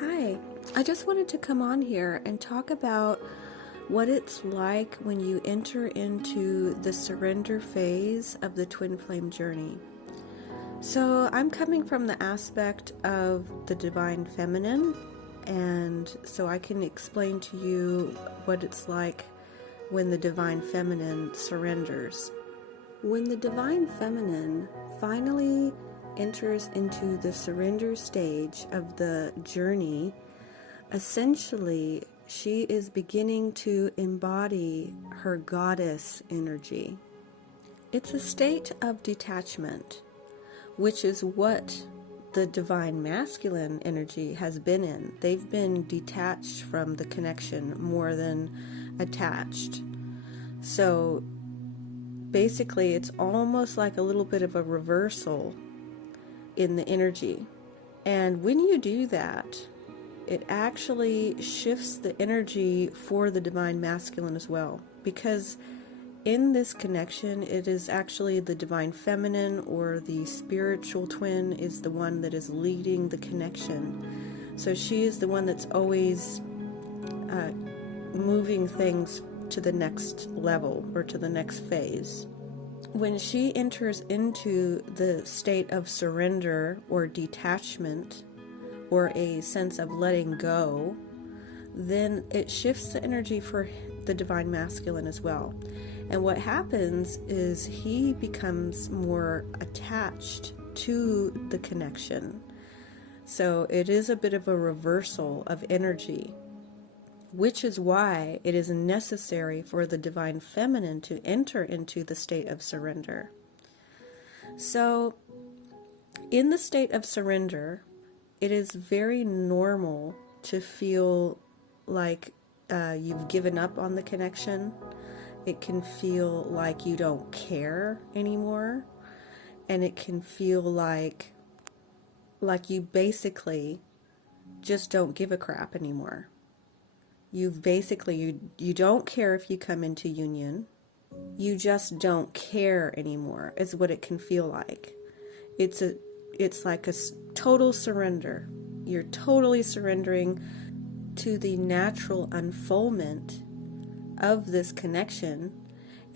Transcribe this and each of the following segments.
Hi, I just wanted to come on here and talk about what it's like when you enter into the surrender phase of the twin flame journey. So, I'm coming from the aspect of the divine feminine, and so I can explain to you what it's like when the divine feminine surrenders. When the divine feminine finally enters into the surrender stage of the journey, essentially she is beginning to embody her goddess energy. It's a state of detachment, which is what the divine masculine energy has been in. They've been detached from the connection more than attached. So basically, it's almost like a little bit of a reversal in the energy. And when you do that, it actually shifts the energy for the divine masculine as well. Because in this connection, it is actually the divine feminine or the spiritual twin is the one that is leading the connection. So she is the one that's always moving things to the next level or to the next phase. When she enters into the state of surrender or detachment or a sense of letting go, then it shifts the energy for the divine masculine as well. And what happens is he becomes more attached to the connection. So it is a bit of a reversal of energy, which is why it is necessary for the divine feminine to enter into the state of surrender. So, in the state of surrender, it is very normal to feel like you've given up on the connection. It can feel like you don't care anymore, and it can feel like you basically just don't give a crap anymore. You've basically, you don't care if you come into union. You just don't care anymore is what it can feel like. It's like a total surrender. You're totally surrendering to the natural unfoldment of this connection,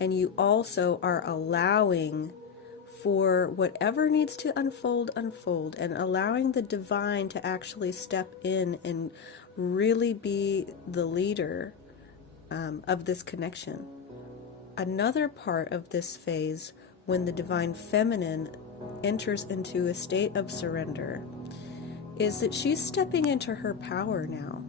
and you also are allowing for whatever needs to unfold, and allowing the divine to actually step in and really be the leader of this connection. Another part of this phase, when the divine feminine enters into a state of surrender, is that she's stepping into her power now.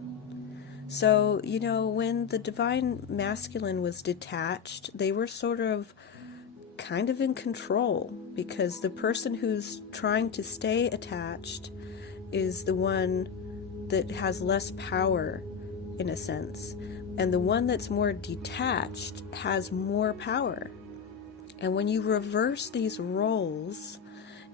So, when the divine masculine was detached, they were sort of kind of in control, because the person who's trying to stay attached is the one that has less power, in a sense. And the one that's more detached has more power. And when you reverse these roles,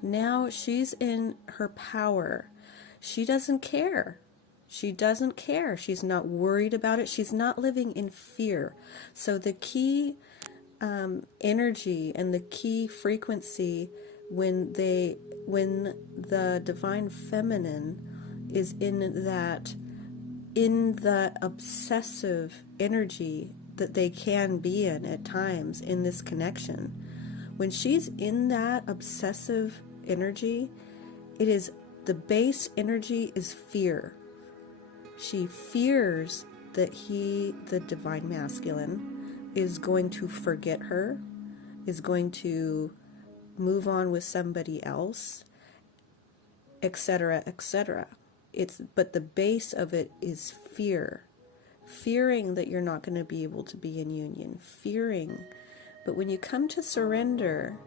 now she's in her power. She doesn't care. She doesn't care. She's not worried about it. She's not living in fear. So the key energy and the key frequency when the divine feminine is in the obsessive energy that they can be in at times in this connection. When she's in that obsessive energy, it is the base energy is fear. She fears that the divine masculine, is going to forget her, is going to move on with somebody else, etc., etc. But the base of it is fear. Fearing that you're not going to be able to be in union. Fearing. But when you come to surrender,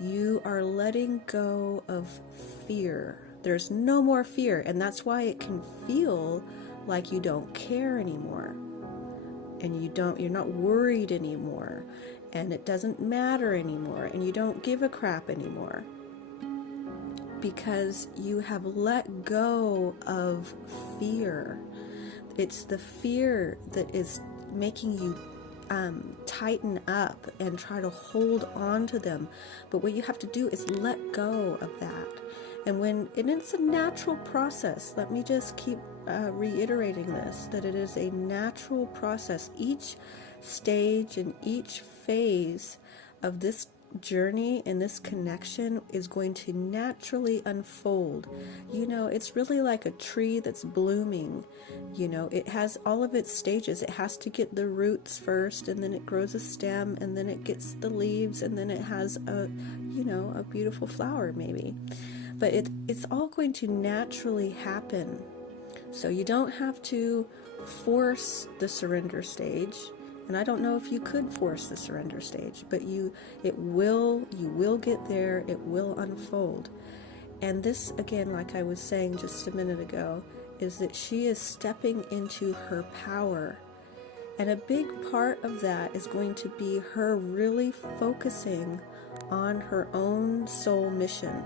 you are letting go of fear. There's no more fear, and that's why it can feel like you don't care anymore. And you're not worried anymore, and it doesn't matter anymore, and you don't give a crap anymore, because you have let go of fear. It's the fear that is making you tighten up and try to hold on to them. But what you have to do is let go of that And it's a natural process. Let me just keep reiterating this, that it is a natural process. Each stage and each phase of this journey and this connection is going to naturally unfold. It's really like a tree that's blooming. It has all of its stages. It has to get the roots first, and then it grows a stem, and then it gets the leaves, and then it has a beautiful flower maybe. But it's all going to naturally happen. So you don't have to force the surrender stage. And I don't know if you could force the surrender stage, but you will get there. It will unfold. And this, again, like I was saying just a minute ago, is that she is stepping into her power. And a big part of that is going to be her really focusing on her own soul mission.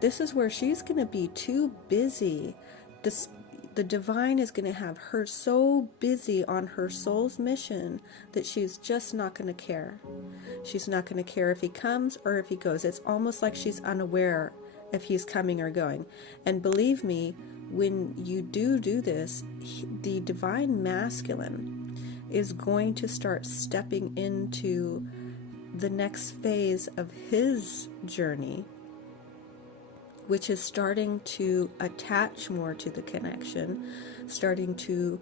This is where she's going to be too busy. The divine is going to have her so busy on her soul's mission that she's just not going to care. She's not going to care if he comes or if he goes. It's almost like she's unaware if he's coming or going. And believe me, when you do this, the divine masculine is going to start stepping into the next phase of his journey, which is starting to attach more to the connection, starting to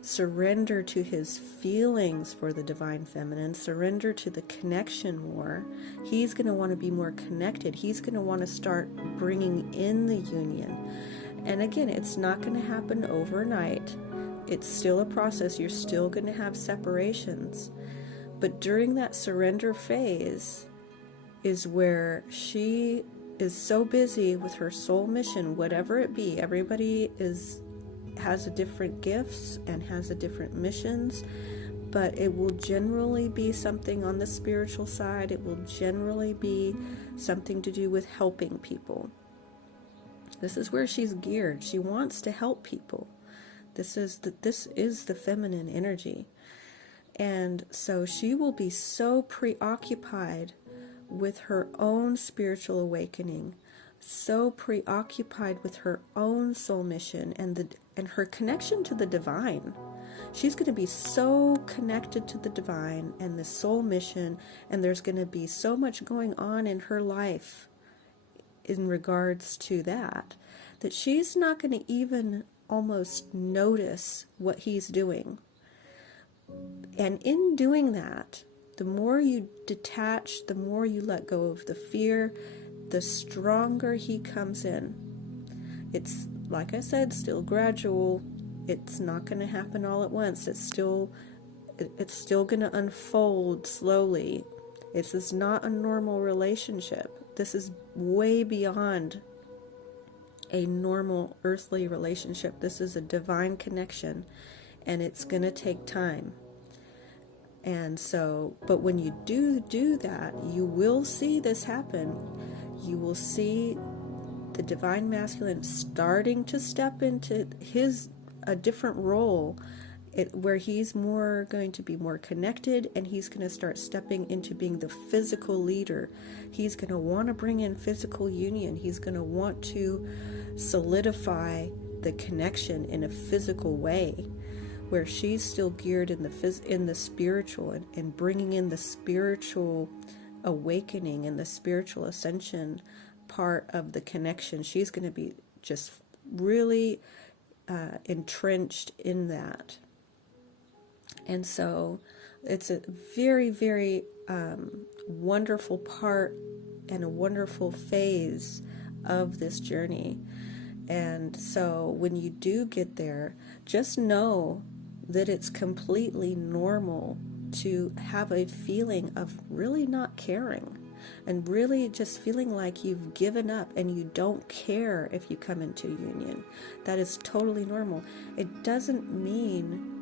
surrender to his feelings for the divine feminine, surrender to the connection more. He's going to want to be more connected. He's going to want to start bringing in the union. And again, it's not going to happen overnight. It's still a process. You're still going to have separations. But during that surrender phase is where she is so busy with her soul mission, whatever it be. Everybody has a different gifts and has a different missions, but it will generally be something on the spiritual side. It will generally be something to do with helping people. This is where she's geared. She wants to help people. This is the feminine energy. And so she will be so preoccupied with her own spiritual awakening, so preoccupied with her own soul mission and her connection to the divine. She's going to be so connected to the divine and the soul mission, and there's going to be so much going on in her life in regards to that she's not going to even almost notice what he's doing. And in doing that, the more you detach, the more you let go of the fear, the stronger he comes in. It's, like I said, still gradual. It's not going to happen all at once. It's still going to unfold slowly. This is not a normal relationship. This is way beyond a normal earthly relationship. This is a divine connection, and it's going to take time. And so, but when you do that, you will see this happen. You will see the divine masculine starting to step into a different role, where he's going to be more connected, and he's going to start stepping into being the physical leader. He's going to want to bring in physical union. He's going to want to solidify the connection in a physical way, where she's still geared in the spiritual and bringing in the spiritual awakening and the spiritual ascension part of the connection. She's going to be just really entrenched in that. And so it's a very, very wonderful part and a wonderful phase of this journey. And so when you do get there, just know that it's completely normal to have a feeling of really not caring and really just feeling like you've given up and you don't care if you come into union. That is totally normal. It doesn't mean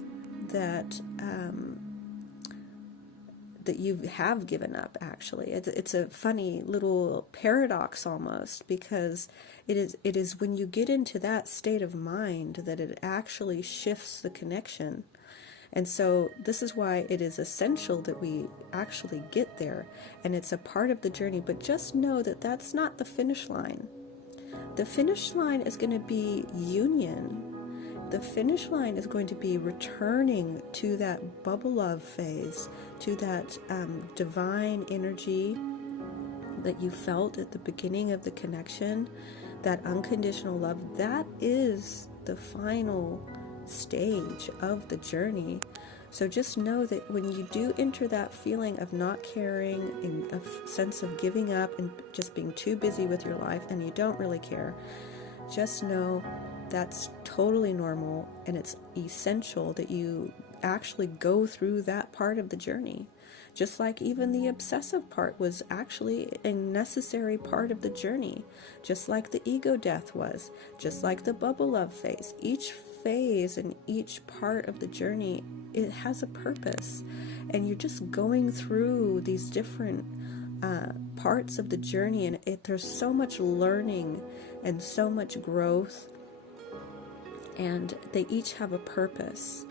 that that you have given up, actually. It's a funny little paradox almost, because it is when you get into that state of mind that it actually shifts the connection. And so this is why it is essential that we actually get there, and it's a part of the journey. But just know that that's not the finish line. The finish line is going to be union. The finish line is going to be returning to that bubble love phase, to that divine energy that you felt at the beginning of the connection, that unconditional love. That is the final stage of the journey. So just know that when you do enter that feeling of not caring and a sense of giving up and just being too busy with your life and you don't really care, just know that's totally normal, and it's essential that you actually go through that part of the journey. Just like even the obsessive part was actually a necessary part of the journey, just like the ego death was, just like the bubble love phase. Each phase and each part of the journey, it has a purpose, and you're just going through these different parts of the journey, and there's so much learning and so much growth, and they each have a purpose.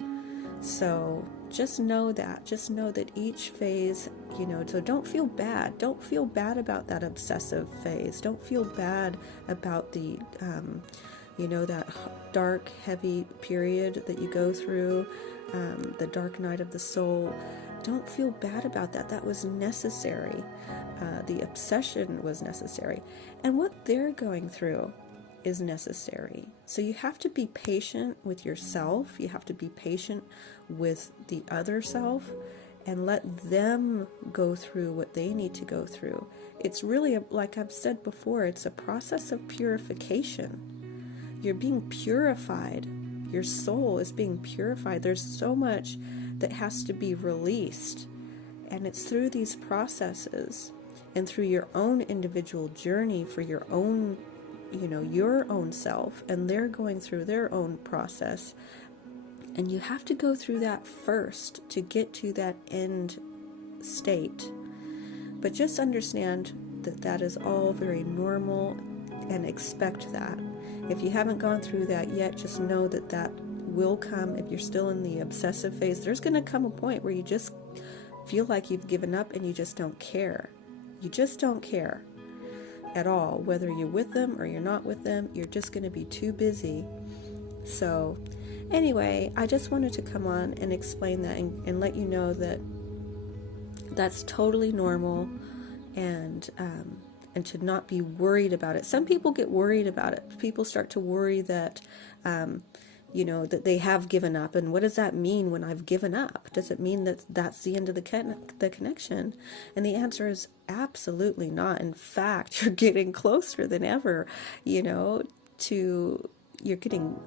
So just know that each phase, so don't feel bad. Don't feel bad about that obsessive phase. Don't feel bad about the, that dark, heavy period that you go through, the dark night of the soul. Don't feel bad about that. That was necessary. The obsession was necessary. And what they're going through is necessary. So you have to be patient with yourself. You have to be patient with the other self and let them go through what they need to go through. It's really, like I've said before, it's a process of purification. You're being purified. Your soul is being purified. There's so much that has to be released. And it's through these processes and through your own individual journey for your own your own self, and they're going through their own process, and you have to go through that first to get to that end state. But just understand that that is all very normal, and expect that. If you haven't gone through that yet, just know that that will come. If you're still in the obsessive phase, there's going to come a point where you just feel like you've given up and you just don't care. You just don't care at all. Whether you're with them or you're not with them, you're just going to be too busy. So anyway, I just wanted to come on and explain that and let you know that that's totally normal, and to not be worried about it. Some people get worried about it. People start to worry that that they have given up. And what does that mean when I've given up? Does it mean that that's the end of the connection? And the answer is absolutely not. In fact, you're getting closer than ever, you're getting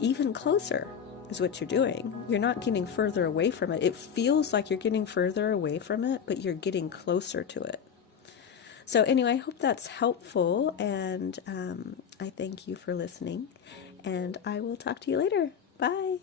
even closer is what you're doing. You're not getting further away from it. It feels like you're getting further away from it, but you're getting closer to it. So anyway, I hope that's helpful, and I thank you for listening, and I will talk to you later. Bye.